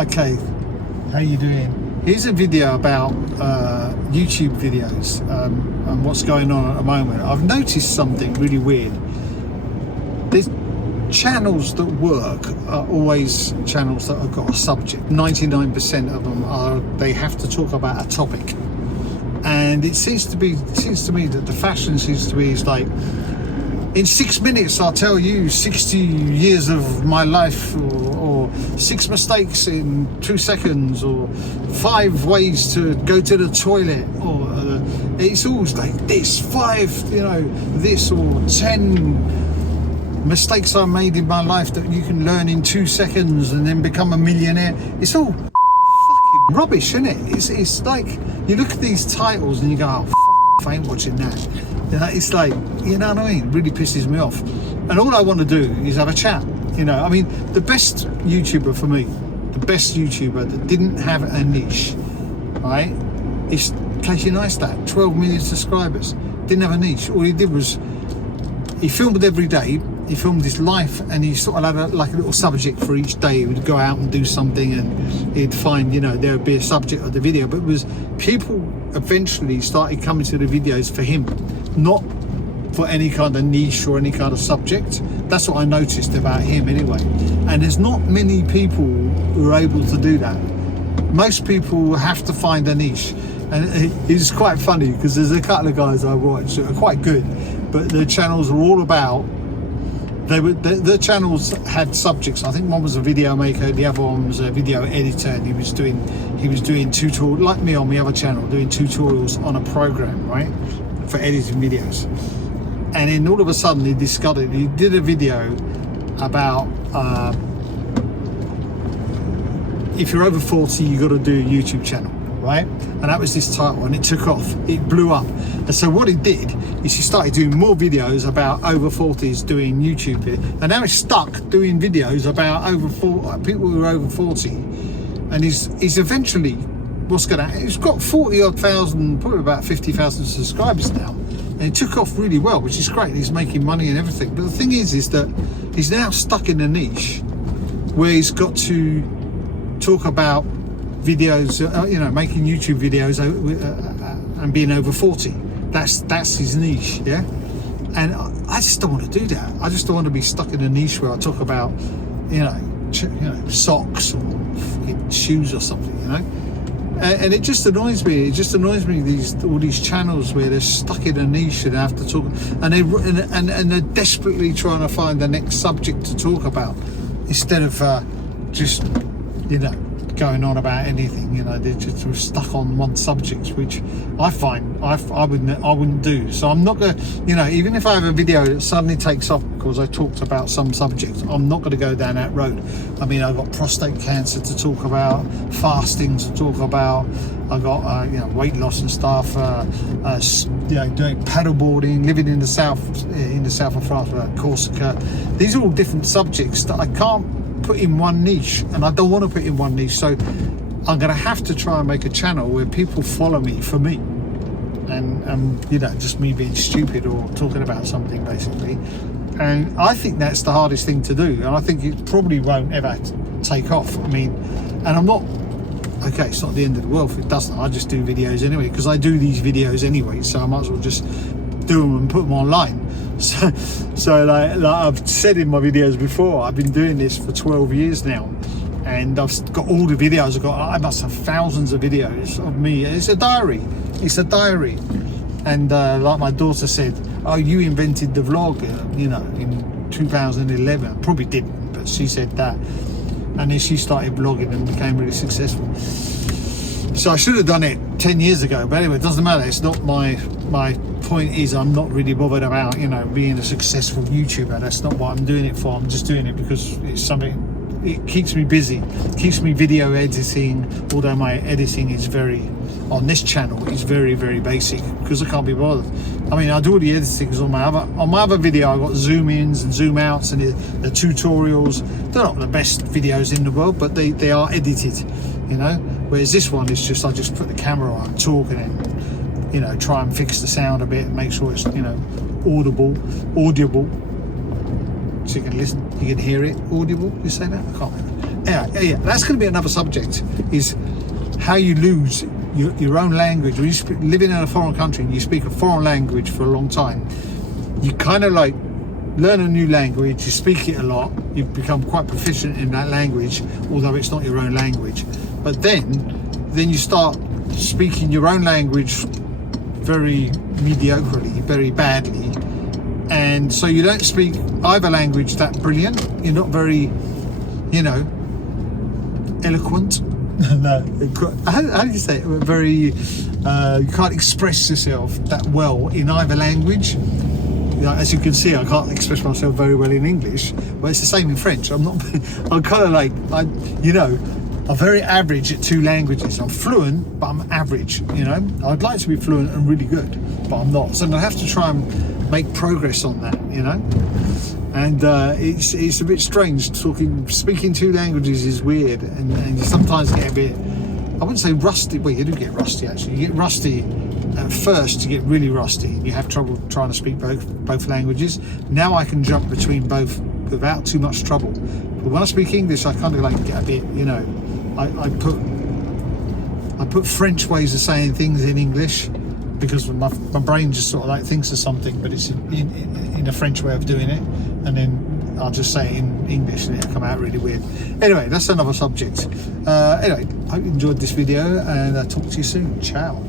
Okay, how you doing? Here's a video about YouTube videos and what's going on at the moment. I've noticed something really weird. There's channels that work are always channels that have got a subject. 99% of them they have to talk about a topic. And it seems to me that the fashion seems to be is like, in 6 minutes I'll tell you 60 years of my life, or 6 mistakes in 2 seconds, or 5 ways to go to the toilet, or it's always like this, 5, this, or 10 mistakes I made in my life that you can learn in 2 seconds and then become a millionaire. It's all fucking rubbish, isn't it? It's like, you look at these titles and you go, oh, I ain't watching that. It's like, you know what I mean? It really pisses me off. And all I want to do is have a chat. I mean, the best YouTuber for me, the best YouTuber that didn't have a niche, right, is Casey Neistat. 12 million subscribers. Didn't have a niche. All he did was, he filmed every day. He filmed his life, and he sort of had like a little subject for each day. He would go out and do something, and he'd find, there would be a subject of the video. But it was, people eventually started coming to the videos for him, not for any kind of niche or any kind of subject. That's what I noticed about him anyway. And there's not many people who are able to do that. Most people have to find a niche. And it's quite funny because there's a couple of guys I watch that are quite good, but their channels are all about, their channels had subjects. I think one was a video maker, the other one was a video editor, and he was doing tutorials, like me on my other channel, doing tutorials on a program, right, for editing videos. And then all of a sudden he discovered, he did a video about if you're over 40 you got to do a YouTube channel, right? And that was this title, and it took off, it blew up. And so what he did is he started doing more videos about over 40s doing YouTube, and now he's stuck doing videos about people who are over 40. And he's eventually, he's got 40 odd thousand, probably about 50,000 subscribers now, and it took off really well, which is great. He's making money and everything. But the thing is that he's now stuck in a niche where he's got to talk about videos, making YouTube videos and being over 40. That's his niche, yeah. And I just don't want to do that. I just don't want to be stuck in a niche where I talk about, socks or shoes or something, And it just annoys me. It just annoys me, all these channels where they're stuck in a niche and have to talk, and they're desperately trying to find the next subject to talk about instead of just going on about anything. They're just sort of stuck on one subject, which I find I wouldn't do. So I'm not gonna, even if I have a video that suddenly takes off because I talked about some subject, I'm not going to go down that road. I mean, I've got prostate cancer to talk about, fasting to talk about, I've got weight loss and stuff, doing paddleboarding, living in the south of France, Corsica. These are all different subjects that I can't put in one niche, and I don't want to put in one niche. So I'm going to have to try and make a channel where people follow me for me, and just me being stupid or talking about something basically. And I think that's the hardest thing to do, and I think it probably won't ever take off. I mean, and I'm not, okay, it's not the end of the world if it doesn't. I just do videos anyway, because I do these videos anyway, so I might as well just do them and put them online. So like I've said in my videos before, I've been doing this for 12 years now, and I've got all the videos. I must have thousands of videos of me. It's a diary. And like my daughter said, oh, you invented the vlog, in 2011. I probably didn't, but she said that. And then she started vlogging and became really successful. So I should have done it 10 years ago, but anyway, it doesn't matter. It's not my point. Is I'm not really bothered about being a successful YouTuber. That's not what I'm doing it for. I'm just doing it because it's something, it keeps me busy, keeps me video editing, although my editing is on this channel is very, very basic because I can't be bothered. I mean, I do all the editing on my other video. I've got zoom ins and zoom outs and the tutorials. They're not the best videos in the world, but they are edited, whereas this one is just, I just put the camera on, talking, and try and fix the sound a bit and make sure it's audible, so you can listen, you can hear it, audible. You say that? I can't remember. yeah, that's going to be another subject, is how you lose your own language. When you living in a foreign country and you speak a foreign language for a long time, you kind of like learn a new language, you speak it a lot, you become quite proficient in that language, although it's not your own language. But then you start speaking your own language very mediocrely, very badly, and so you don't speak either language that brilliant. You're not very, you know, eloquent. No, how do you say it? Very, you can't express yourself that well in either language. You know, as you can see, I can't express myself very well in English, but it's the same in French. I'm kind of like, I'm very average at two languages. I'm fluent, but I'm average, you know. I'd like to be fluent and really good, but I'm not. So I have to try and make progress on that, you know. And it's a bit strange speaking two languages is weird, and you sometimes get a bit, I wouldn't say rusty, well, you do get rusty actually. You get rusty at first, you get really rusty, and you have trouble trying to speak both languages. Now I can jump between both without too much trouble. But when I speak English, I kind of like get a bit, you know, I put French ways of saying things in English, because my brain just sort of like thinks of something, but it's in a French way of doing it, and then I'll just say it in English and it'll come out really weird. Anyway, that's another subject. Anyway, I hope you enjoyed this video, and I'll talk to you soon. Ciao.